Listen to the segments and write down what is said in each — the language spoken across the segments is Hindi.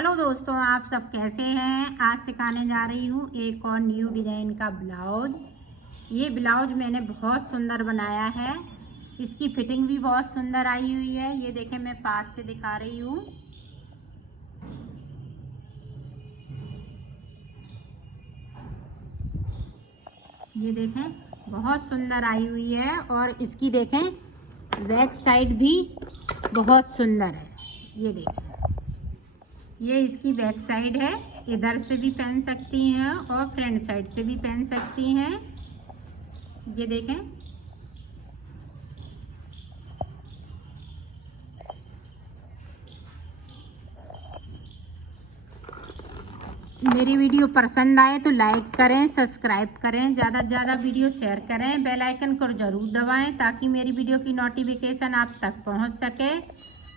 हेलो दोस्तों, आप सब कैसे हैं। आज सिखाने जा रही हूँ एक और न्यू डिज़ाइन का ब्लाउज। ये ब्लाउज मैंने बहुत सुंदर बनाया है। इसकी फिटिंग भी बहुत सुंदर आई हुई है। ये देखें, मैं पास से दिखा रही हूँ। ये देखें, बहुत सुंदर आई हुई है। और इसकी देखें, बैक साइड भी बहुत सुंदर है। ये देखें, ये इसकी बैक साइड है। इधर से भी पहन सकती हैं और फ्रंट साइड से भी पहन सकती हैं। ये देखें, मेरी वीडियो पसंद आए तो लाइक करें, सब्सक्राइब करें, ज़्यादा से ज़्यादा वीडियो शेयर करें, बेल आइकन को ज़रूर दबाएं ताकि मेरी वीडियो की नोटिफिकेशन आप तक पहुंच सके।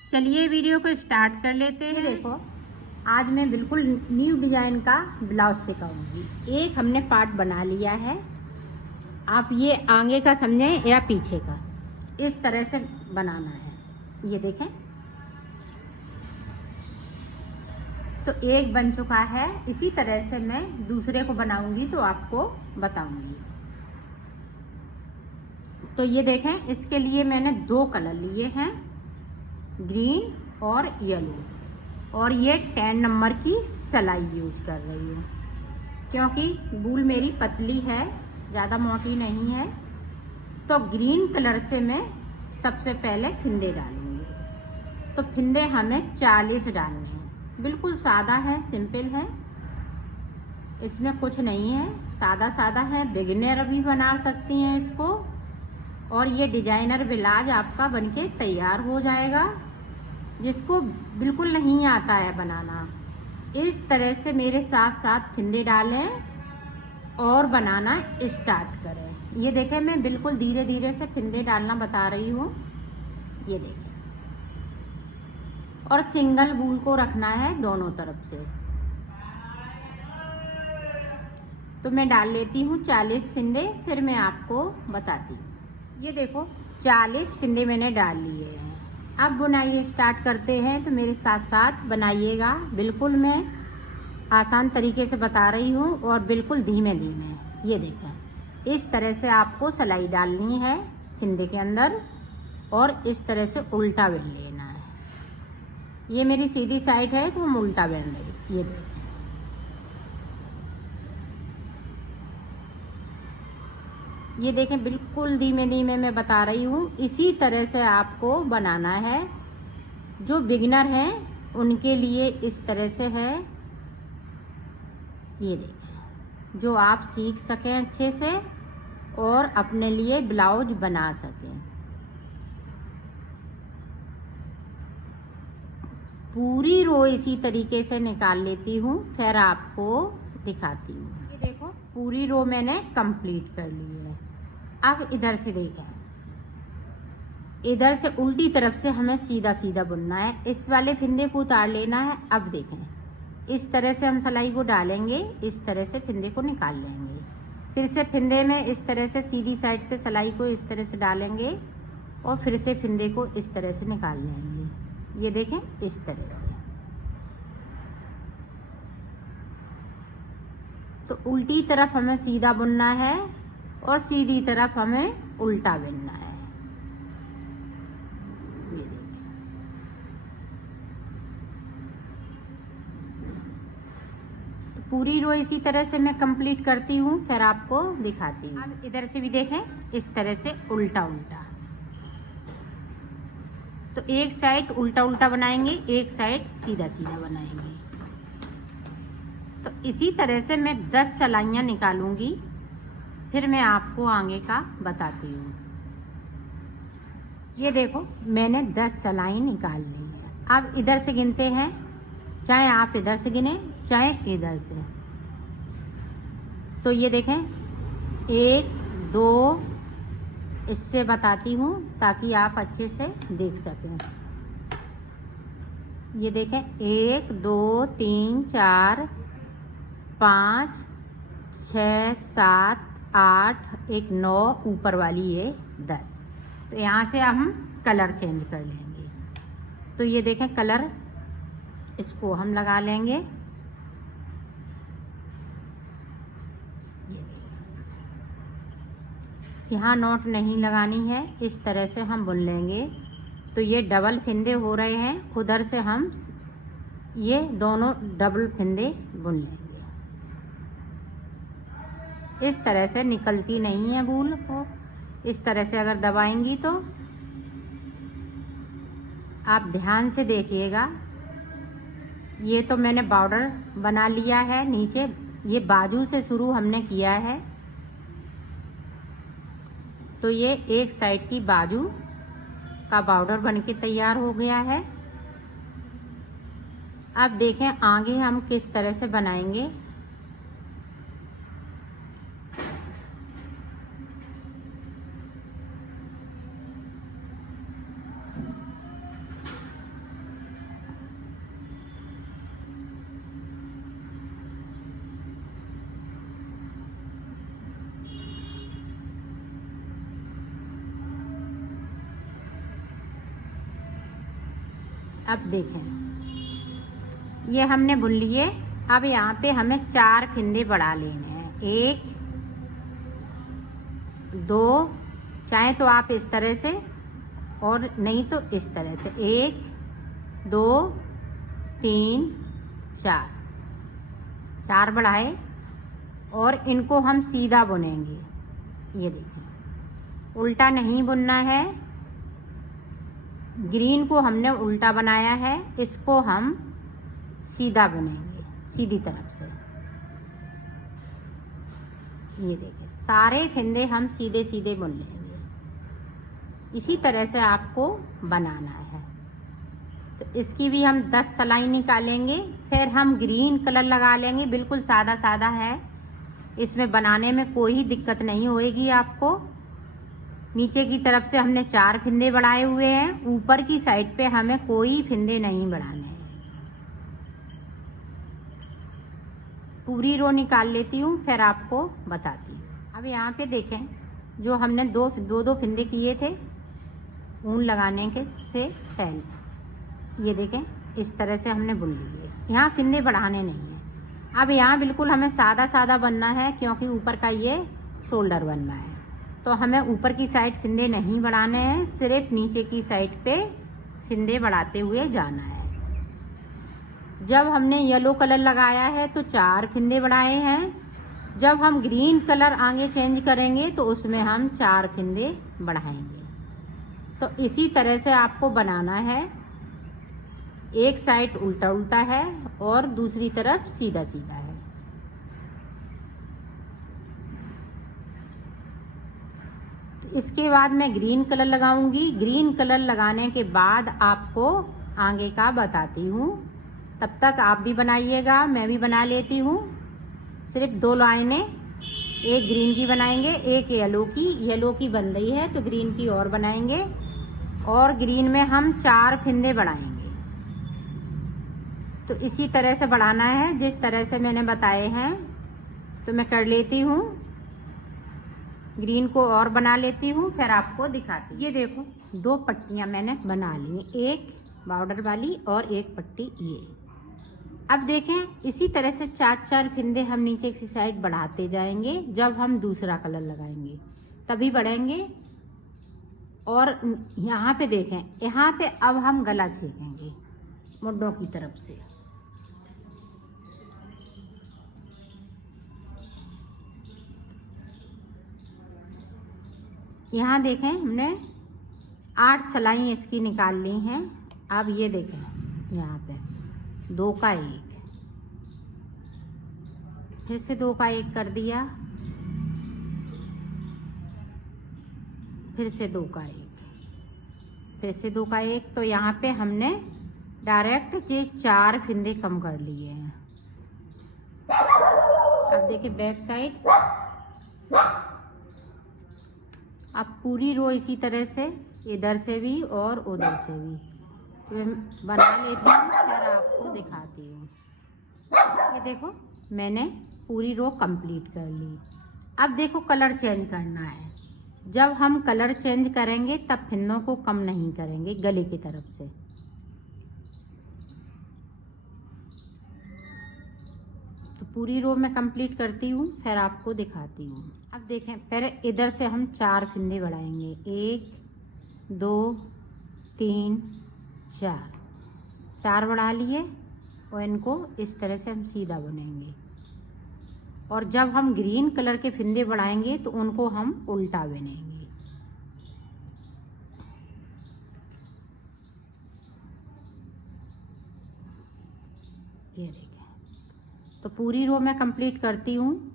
चलिए वीडियो को स्टार्ट कर लेते हैं। देखो, आज मैं बिल्कुल न्यू डिज़ाइन का ब्लाउज सिखाऊंगी। एक हमने पार्ट बना लिया है। आप ये आगे का समझें या पीछे का, इस तरह से बनाना है। ये देखें, तो एक बन चुका है। इसी तरह से मैं दूसरे को बनाऊंगी तो आपको बताऊंगी। तो ये देखें, इसके लिए मैंने 2 कलर लिए हैं, ग्रीन और येलो। और ये 10 नंबर की सिलाई यूज कर रही हूँ क्योंकि वूल मेरी पतली है, ज़्यादा मोटी नहीं है। तो ग्रीन कलर से मैं सबसे पहले फिंदे डालूंगी। तो फिंदे हमें 40 डालने हैं। बिल्कुल सादा है, सिंपल है, इसमें कुछ नहीं है, सादा सादा है। बिगिनर भी बना सकती हैं इसको। और ये डिजाइनर ब्लाउज आपका बनके तैयार हो जाएगा। जिसको बिल्कुल नहीं आता है बनाना, इस तरह से मेरे साथ साथ फिंदे डालें और बनाना स्टार्ट करें। ये देखें, मैं बिल्कुल धीरे धीरे से फिंदे डालना बता रही हूँ। ये देखें, और सिंगल वूल को रखना है दोनों तरफ से। तो मैं डाल लेती हूँ 40 फिंदे, फिर मैं आपको बताती हूँ। ये देखो, 40 फिंदे मैंने डाल लिए हैं। अब बुनाई स्टार्ट करते हैं, तो मेरे साथ साथ बनाइएगा। बिल्कुल मैं आसान तरीके से बता रही हूँ और बिल्कुल धीमे धीमे। ये देखें, इस तरह से आपको सिलाई डालनी है फिंदे के अंदर और इस तरह से उल्टा बेल लेना है। ये मेरी सीधी साइड है तो हम उल्टा बेल रही। ये देखें, ये देखें, बिल्कुल धीमे धीमे मैं बता रही हूँ। इसी तरह से आपको बनाना है। जो बिगिनर हैं उनके लिए इस तरह से है। ये देखें, जो आप सीख सकें अच्छे से और अपने लिए ब्लाउज बना सकें। पूरी रो इसी तरीके से निकाल लेती हूँ, फिर आपको दिखाती हूँ। ये देखो, पूरी रो मैंने कंप्लीट कर ली है। अब इधर से देखें, इधर से उल्टी तरफ से हमें सीधा सीधा बुनना है। इस वाले फिंदे को उतार लेना है। अब देखें, इस तरह से हम सिलाई को डालेंगे, इस तरह से फिंदे को निकाल लेंगे। फिर से फिंदे में इस तरह से सीधी साइड से सिलाई को इस तरह से डालेंगे और फिर से फिंदे को इस तरह से निकाल लेंगे। ये देखें, इस तरह से। तो उल्टी तरफ हमें सीधा बुनना है और सीधी तरफ हमें उल्टा बुनना है। ये देखिए, तो पूरी रो इसी तरह से मैं कंप्लीट करती हूँ, फिर आपको दिखाती हूँ। अब इधर से भी देखें, इस तरह से उल्टा उल्टा। तो एक साइड उल्टा उल्टा बनाएंगे, एक साइड सीधा सीधा बनाएंगे। तो इसी तरह से मैं 10 सिलाइयाँ निकालूंगी, फिर मैं आपको आगे का बताती हूँ। ये देखो, मैंने 10 सिलाई निकाल ली है। अब इधर से गिनते हैं, चाहे आप इधर से गिने चाहे इधर से। तो ये देखें, 1 2, इससे बताती हूँ ताकि आप अच्छे से देख सकें। ये देखें, 1 2 3 4 5 6 7 8, एक 9, ऊपर वाली ये 10। तो यहाँ से अब हम कलर चेंज कर लेंगे। तो ये देखें, कलर इसको हम लगा लेंगे। यहाँ नॉट नहीं लगानी है, इस तरह से हम बुन लेंगे। तो ये डबल फिंदे हो रहे हैं, उधर से हम ये दोनों डबल फिंदे बुन लेंगे। इस तरह से निकलती नहीं है वूल को, इस तरह से अगर दबाएंगी तो आप ध्यान से देखिएगा। ये तो मैंने बॉर्डर बना लिया है नीचे, ये बाजू से शुरू हमने किया है, तो ये एक साइड की बाजू का बॉर्डर बनके तैयार हो गया है। अब देखें आगे हम किस तरह से बनाएंगे। अब देखें ये हमने बुन लिए। अब यहाँ पे हमें 4 फिंदे बढ़ा लेने हैं, 1 2, चाहे तो आप इस तरह से और नहीं तो इस तरह से, 1 2 3 4 बढ़ाए और इनको हम सीधा बुनेंगे। ये देखें उल्टा नहीं बुनना है, ग्रीन को हमने उल्टा बनाया है, इसको हम सीधा बुनेंगे सीधी तरफ से। ये देखिए सारे फिंदे हम सीधे सीधे बुन लेंगे। इसी तरह से आपको बनाना है। तो इसकी भी हम 10 सिलाई निकालेंगे, फिर हम ग्रीन कलर लगा लेंगे। बिल्कुल सादा सादा है, इसमें बनाने में कोई दिक्कत नहीं होएगी आपको। नीचे की तरफ से हमने 4 फिंदे बढ़ाए हुए हैं, ऊपर की साइड पे हमें कोई फिंदे नहीं बढ़ाने हैं। पूरी रो निकाल लेती हूँ फिर आपको बताती हूँ। अब यहाँ पे देखें जो हमने दो फिंदे किए थे ऊन लगाने के से पहले, ये देखें इस तरह से हमने बुन लिए। यहाँ फिंदे बढ़ाने नहीं हैं। अब यहाँ बिल्कुल हमें सादा सादा बनना है, क्योंकि ऊपर का ये शोल्डर बनना है, तो हमें ऊपर की साइड फिंदे नहीं बढ़ाने हैं, सिर्फ नीचे की साइड पे फिंदे बढ़ाते हुए जाना है। जब हमने येलो कलर लगाया है तो 4 फिंदे बढ़ाए हैं, जब हम ग्रीन कलर आगे चेंज करेंगे तो उसमें हम 4 फिंदे बढ़ाएंगे। तो इसी तरह से आपको बनाना है। एक साइड उल्टा उल्टा है और दूसरी तरफ सीधा सीधा है। तो इसके बाद मैं ग्रीन कलर लगाऊंगी। ग्रीन कलर लगाने के बाद आपको आगे का बताती हूँ। तब तक आप भी बनाइएगा, मैं भी बना लेती हूँ। सिर्फ 2 लाइनें, एक ग्रीन की बनाएंगे, एक येलो की। येलो की बन रही है तो ग्रीन की और बनाएंगे, और ग्रीन में हम 4 फिंदे बढ़ाएंगे। तो इसी तरह से बढ़ाना है जिस तरह से मैंने बताए हैं। तो मैं कर लेती हूँ, ग्रीन को और बना लेती हूँ, फिर आपको दिखाती हूँ। ये देखो 2 पट्टियाँ मैंने बना ली, एक बॉर्डर वाली और एक पट्टी ये। अब देखें इसी तरह से 4-4 फिंदे हम नीचे की साइड बढ़ाते जाएंगे। जब हम दूसरा कलर लगाएंगे तभी बढ़ेंगे। और यहाँ पे देखें, यहाँ पे अब हम गला छेकेंगे मुड्डों की तरफ से। यहाँ देखें हमने 8 सिलाई इसकी निकाल ली हैं। अब ये देखें यहाँ पे 2 का 1, फिर से 2 का 1 कर दिया, फिर से 2 का 1, फिर से 2 का 1। तो यहाँ पे हमने डायरेक्ट ये 4 फिंदे कम कर लिए हैं। अब देखिए बैक साइड, अब पूरी रो इसी तरह से इधर से भी और उधर से भी बना लेती हूँ, फिर आपको दिखाती हूँ। ये देखो मैंने पूरी रो कंप्लीट कर ली। अब देखो कलर चेंज करना है। जब हम कलर चेंज करेंगे तब फिंदों को कम नहीं करेंगे गले की तरफ से। पूरी रो में कंप्लीट करती हूँ, फिर आपको दिखाती हूँ। अब देखें, फिर इधर से हम 4 फंदे बढ़ाएंगे। 1 2 3 4 बढ़ा लिए और इनको इस तरह से हम सीधा बुनेंगे। और जब हम ग्रीन कलर के फंदे बढ़ाएंगे तो उनको हम उल्टा बुनेंगे। ये देखें, तो पूरी रो मैं कंप्लीट करती हूँ,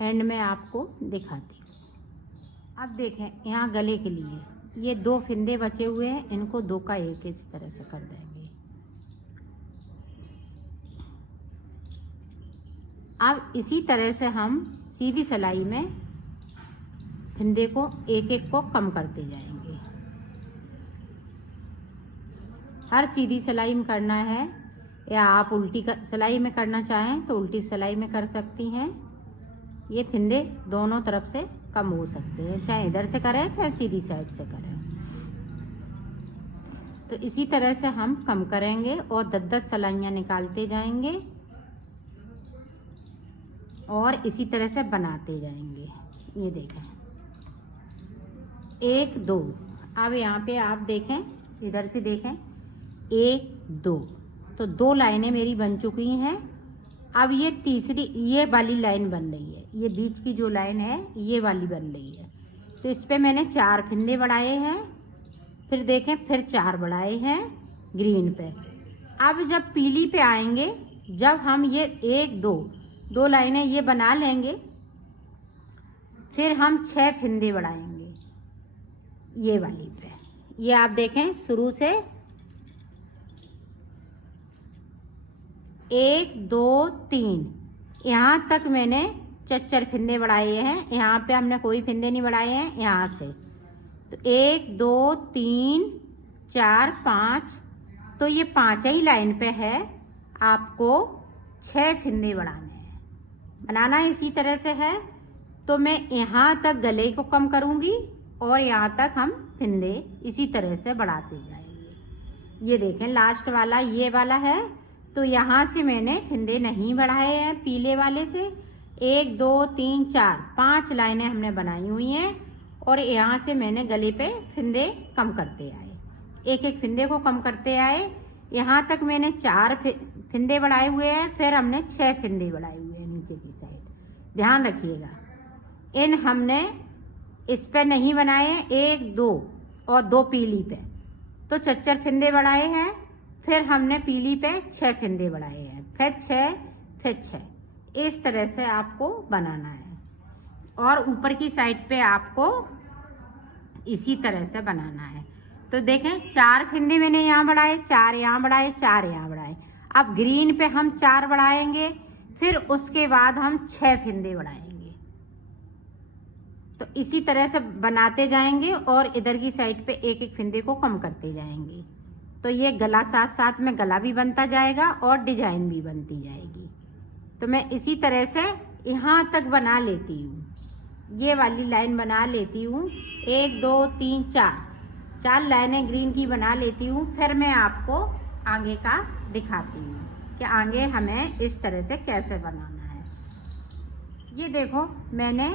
एंड में आपको दिखाती हूँ। अब देखें, यहाँ गले के लिए ये 2 फंदे बचे हुए हैं, इनको 2 का 1 इस तरह से कर देंगे। अब इसी तरह से हम सीधी सिलाई में फंदे को एक एक को कम करते जाएंगे। हर सीधी सिलाई में करना है, या आप उल्टी सिलाई में करना चाहें तो उल्टी सिलाई में कर सकती हैं। ये फंदे दोनों तरफ से कम हो सकते हैं, चाहे इधर से करें चाहे सीधी साइड से करें। तो इसी तरह से हम कम करेंगे और 10-10 सिलाइयाँ निकालते जाएंगे और इसी तरह से बनाते जाएंगे। ये देखें, 1 2। अब यहाँ पे आप देखें, इधर से देखें, 1 2, तो 2 लाइनें मेरी बन चुकी हैं। अब ये तीसरी, ये वाली लाइन बन रही है, ये बीच की जो लाइन है ये वाली बन रही है। तो इस पे मैंने 4 फंदे बढ़ाए हैं, फिर देखें फिर 4 बढ़ाए हैं ग्रीन पे। अब जब पीली पे आएंगे, जब हम ये 1 2 लाइनें ये बना लेंगे, फिर हम 6 फंदे बढ़ाएंगे ये वाली पे। ये आप देखें, शुरू से 1 2 3 यहाँ तक मैंने 4 फंदे बढ़ाए हैं। यहाँ पे हमने कोई फंदे नहीं बढ़ाए हैं यहाँ से। तो 1 2 3 4 5, तो ये 5 ही लाइन पे है, आपको 6 फंदे बढ़ाने हैं। बनाना इसी तरह से है। तो मैं यहाँ तक गले को कम करूँगी और यहाँ तक हम फंदे इसी तरह से बढ़ाते जाएंगे। ये देखें, लास्ट वाला ये वाला है, तो यहाँ से मैंने फंदे नहीं बढ़ाए हैं पीले वाले से। 1 2 3 4 5 लाइनें हमने बनाई हुई हैं और यहाँ से मैंने गले पे फंदे कम करते आए, एक एक फंदे को कम करते आए। यहाँ तक मैंने 4 फंदे बढ़ाए हुए हैं, फिर हमने 6 फंदे बढ़ाए हुए हैं नीचे की साइड। ध्यान रखिएगा, इन हमने इस पे नहीं बनाए हैं, 1 2 और 2 पीली पे, तो 4 फंदे बढ़ाए हैं। फिर हमने पीली पे 6 फंदे बढ़ाए हैं, फिर 6 फिर 6। इस तरह से आपको बनाना है और ऊपर की साइड पे आपको इसी तरह से बनाना है। तो देखें, 4 फंदे मैंने यहाँ बढ़ाए, 4 यहाँ बढ़ाए, 4 यहाँ बढ़ाए। अब ग्रीन पे हम 4 बढ़ाएंगे, फिर उसके बाद हम 6 फंदे बढ़ाएंगे। तो इसी तरह से बनाते जाएंगे और इधर की साइड पे एक एक फंदे को कम करते जाएंगे। तो ये गला साथ साथ में गला भी बनता जाएगा और डिजाइन भी बनती जाएगी। तो मैं इसी तरह से यहाँ तक बना लेती हूँ, ये वाली लाइन बना लेती हूँ। 1 2 3 4 लाइनें ग्रीन की बना लेती हूँ। फिर मैं आपको आगे का दिखाती हूँ कि आगे हमें इस तरह से कैसे बनाना है। ये देखो, मैंने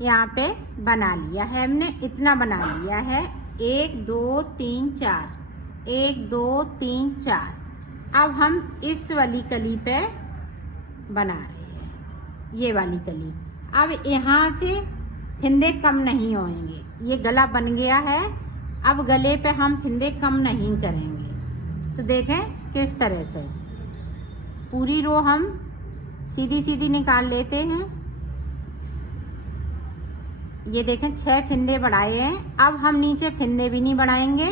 यहाँ पे बना लिया है, हमने इतना बना लिया है। 1 2 3 4 1 2 3 4। अब हम इस वाली कली पे बना रहे हैं, ये वाली कली। अब यहाँ से फंदे कम नहीं होंगे, ये गला बन गया है। अब गले पे हम फंदे कम नहीं करेंगे। तो देखें किस तरह से पूरी रो हम सीधी सीधी निकाल लेते हैं। ये देखें, 6 फंदे बढ़ाए हैं। अब हम नीचे फंदे भी नहीं बढ़ाएंगे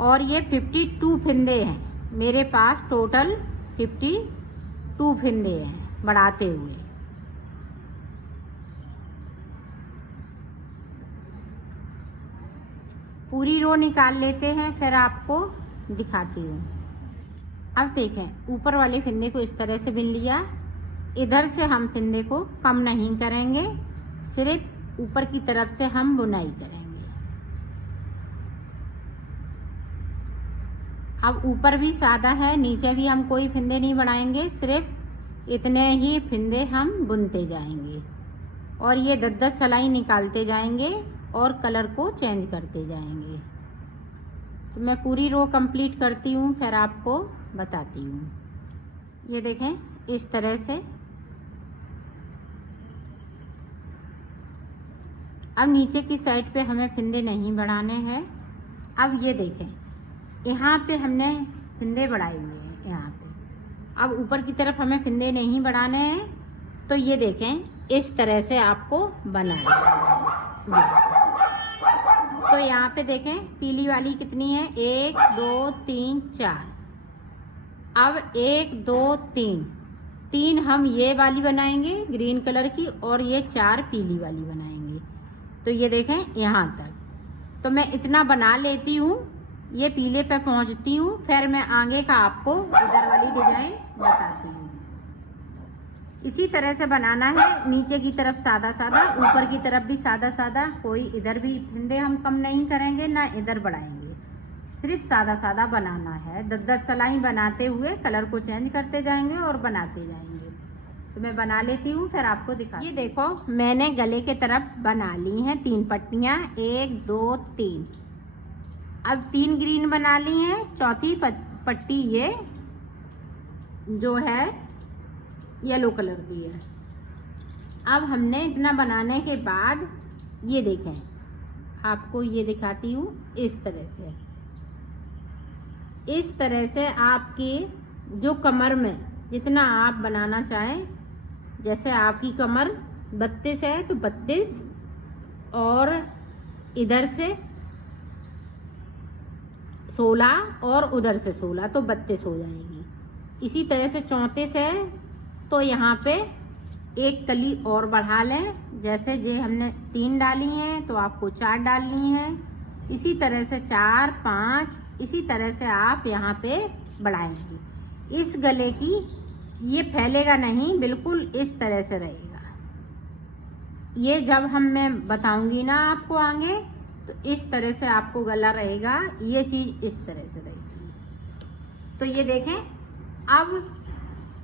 और ये 52 फंदे हैं मेरे पास, टोटल 52 फंदे हैं बढ़ाते हुए। पूरी रो निकाल लेते हैं, फिर आपको दिखाती हूँ। अब देखें, ऊपर वाले फंदे को इस तरह से बिन लिया। इधर से हम फंदे को कम नहीं करेंगे, सिर्फ ऊपर की तरफ से हम बुनाई करेंगे। अब ऊपर भी सादा है, नीचे भी हम कोई फंदे नहीं बढ़ाएंगे, सिर्फ इतने ही फिंदे हम बुनते जाएंगे और ये 10-10 सिलाई निकालते जाएंगे और कलर को चेंज करते जाएंगे। तो मैं पूरी रो कंप्लीट करती हूँ, फिर आपको बताती हूँ। ये देखें इस तरह से। अब नीचे की साइड पे हमें फिंदे नहीं बढ़ाने हैं। अब ये देखें यहाँ पे हमने फिंदे बढ़ाए हुए हैं यहाँ पे। अब ऊपर की तरफ हमें फिंदे नहीं बढ़ाने हैं, तो ये देखें इस तरह से आपको बनाना है। तो यहाँ पे देखें पीली वाली कितनी है, 1 2 3 4। अब 1 2 3 हम ये वाली बनाएंगे ग्रीन कलर की और ये 4 पीली वाली बनाएंगे। तो ये देखें यहाँ तक। तो मैं इतना बना लेती हूँ, ये पीले पे पहुँचती हूँ, फिर मैं आगे का आपको इधर वाली डिजाइन बताती हूँ। इसी तरह से बनाना है, नीचे की तरफ सादा सादा, ऊपर की तरफ भी सादा सादा। कोई इधर भी फिंदे हम कम नहीं करेंगे ना इधर बढ़ाएंगे, सिर्फ सादा सादा बनाना है। 10-10 सिलाई बनाते हुए कलर को चेंज करते जाएंगे और बनाते जाएंगे। तो मैं बना लेती हूँ, फिर आपको दिखा। ये देखो मैंने गले के तरफ बना ली हैं 3 पट्टियाँ, 1 2 3। अब 3 ग्रीन बना ली हैं, चौथी पट्टी ये जो है येलो कलर की है। अब हमने इतना बनाने के बाद ये देखें, आपको ये दिखाती हूँ इस तरह से। इस तरह से आपकी जो कमर में जितना आप बनाना चाहें, जैसे आपकी कमर 32 है तो 32 और इधर से 16 और उधर से 16 तो 32 हो जाएगी। इसी तरह से 34 है तो यहाँ पे एक कली और बढ़ा लें। जैसे जे हमने 3 डाली हैं तो आपको 4 डालनी है। इसी तरह से 4 5 इसी तरह से आप यहाँ पे बढ़ाएंगे। इस गले की ये फैलेगा नहीं, बिल्कुल इस तरह से रहेगा। ये जब मैं बताऊंगी ना आपको आगे, तो इस तरह से आपको गला रहेगा। ये चीज़ इस तरह से रहेगी। तो ये देखें अब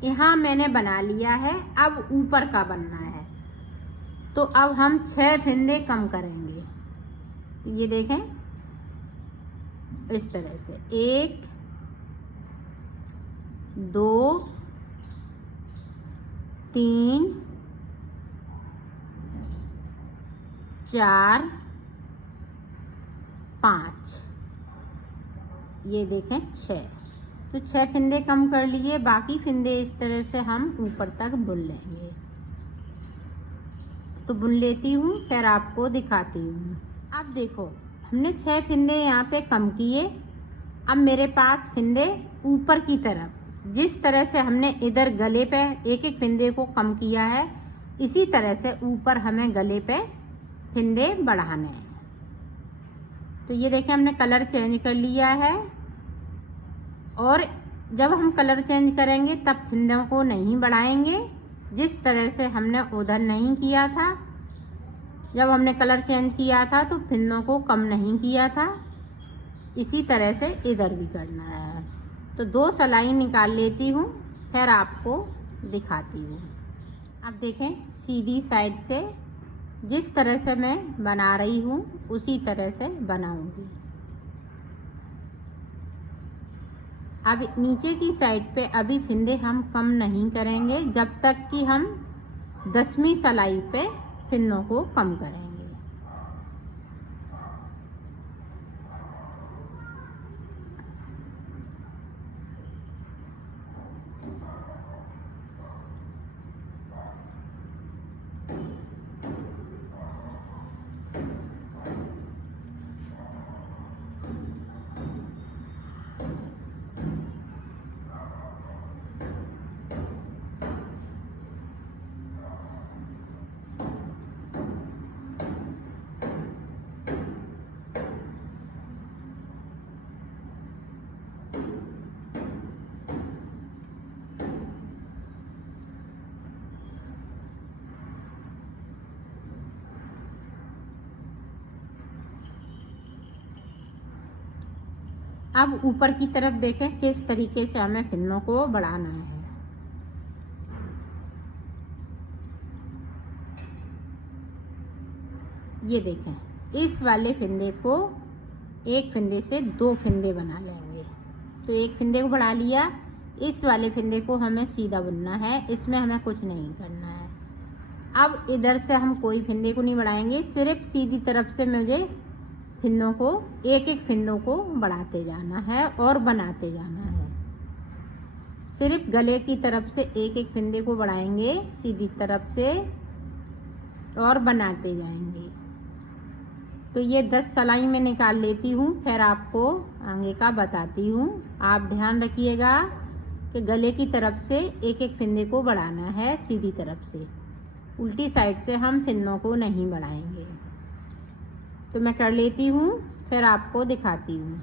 यहाँ मैंने बना लिया है। अब ऊपर का बनना है, तो अब हम 6 फिंदे कम करेंगे। तो ये देखें इस तरह से 1 2 3 4 5, ये देखें 6। तो 6 फिंदे कम कर लिए, बाकी फिंदे इस तरह से हम ऊपर तक बुन लेंगे। तो बुन लेती हूँ, फिर आपको दिखाती हूँ। अब देखो हमने 6 फिंदे यहाँ पे कम किए। अब मेरे पास फिंदे ऊपर की तरफ, जिस तरह से हमने इधर गले पे एक एक फिंदे को कम किया है, इसी तरह से ऊपर हमें गले पे फिंदे बढ़ाने हैं। तो ये देखें हमने कलर चेंज कर लिया है, और जब हम कलर चेंज करेंगे तब फिंदों को नहीं बढ़ाएंगे, जिस तरह से हमने उधर नहीं किया था। जब हमने कलर चेंज किया था तो फिंदों को कम नहीं किया था, इसी तरह से इधर भी करना है। तो 2 सिलाई निकाल लेती हूँ, फिर आपको दिखाती हूँ। अब देखें सीधी साइड से जिस तरह से मैं बना रही हूँ उसी तरह से बनाऊंगी। अब नीचे की साइड पे अभी फिंदे हम कम नहीं करेंगे जब तक कि हम 10वीं सिलाई पे फिंदों को कम करेंगे। अब ऊपर की तरफ देखें किस तरीके से हमें फिंदों को बढ़ाना है। ये देखें, इस वाले फिंदे को एक फिंदे से 2 फिंदे बना लेंगे। तो एक फिंदे को बढ़ा लिया, इस वाले फिंदे को हमें सीधा बुनना है, इसमें हमें कुछ नहीं करना है। अब इधर से हम कोई फिंदे को नहीं बढ़ाएंगे, सिर्फ सीधी तरफ से मुझे फिंदों को एक एक फिंदों को बढ़ाते जाना है और बनाते जाना है। सिर्फ गले की तरफ से एक एक फिंदे को बढ़ाएंगे सीधी तरफ से और बनाते जाएंगे। तो ये 10 सिलाई में निकाल लेती हूँ, फिर आपको आगे का बताती हूँ। आप ध्यान रखिएगा कि गले की तरफ से एक एक फिंदे को बढ़ाना है सीधी तरफ से, उल्टी साइड से हम फिंदों को नहीं बढ़ाएंगे। तो मैं कर लेती हूँ, फिर आपको दिखाती हूँ।